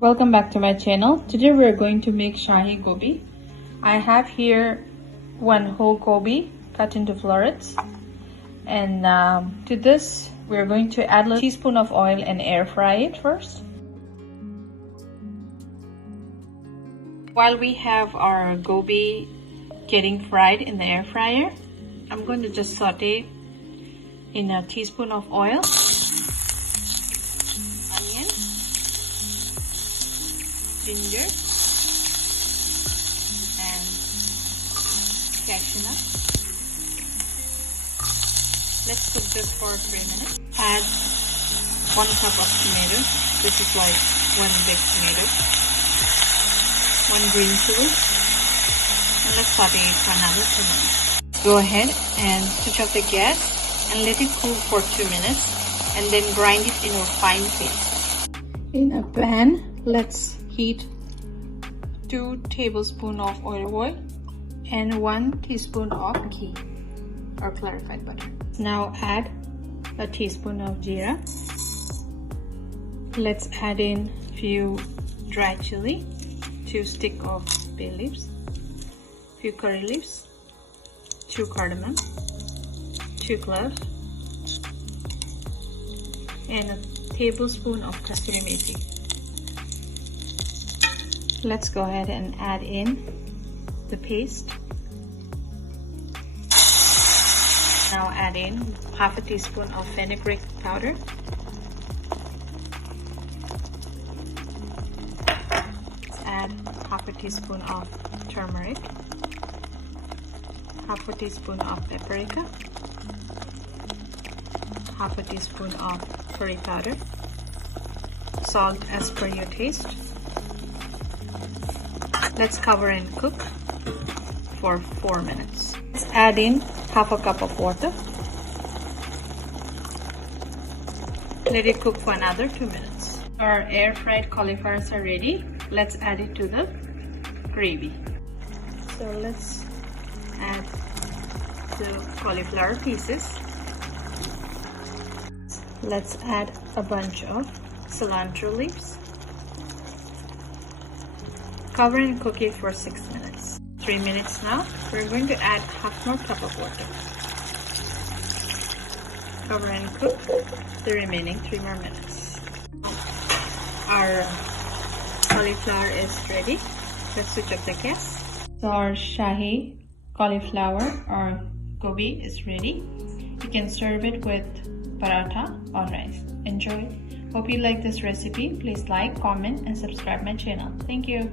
Welcome back to my channel. Today we are going to make Shahi Gobi. I have here one whole gobi cut into florets, and to this we are going to add a teaspoon of oil and air fry it first. While we have our gobi getting fried in the air fryer, I'm going to just saute in a teaspoon of oil, onion, ginger, and cashew nut. Let's cook this for 3 minutes. Add 1 cup of tomatoes. This is like 1 big tomato. 1 green chili. And let's saute it for another 2 minutes. Go ahead and switch off the gas and let it cool for 2 minutes, and then grind it in a fine paste. In a pan, let's heat 2 tablespoons of olive oil and 1 teaspoon of ghee or clarified butter. Now add a teaspoon of jeera. Let's add in few dry chili, 2 sticks of bay leaves, few curry leaves, 2 cardamom, 2 cloves, and a tablespoon of kasuri methi. Let's go ahead and add in the paste. Now add in half a teaspoon of fenugreek powder, let's add half a teaspoon of turmeric, half a teaspoon of paprika, half a teaspoon of curry powder, salt as per your taste. Let's cover and cook for 4 minutes. Let's add in half a cup of water. Let it cook for another 2 minutes. Our air fried cauliflowers are ready. Let's add it to the gravy. So let's add the cauliflower pieces. Let's add a bunch of cilantro leaves. Cover and cook it for 6 minutes. 3 minutes now. We're going to add half more cup of water. Cover and cook the remaining 3 more minutes. Our cauliflower is ready. Let's switch off the gas. So our Shahi cauliflower or gobi is ready. You can serve it with paratha or rice. Enjoy. Hope you like this recipe. Please like, comment, and subscribe my channel. Thank you.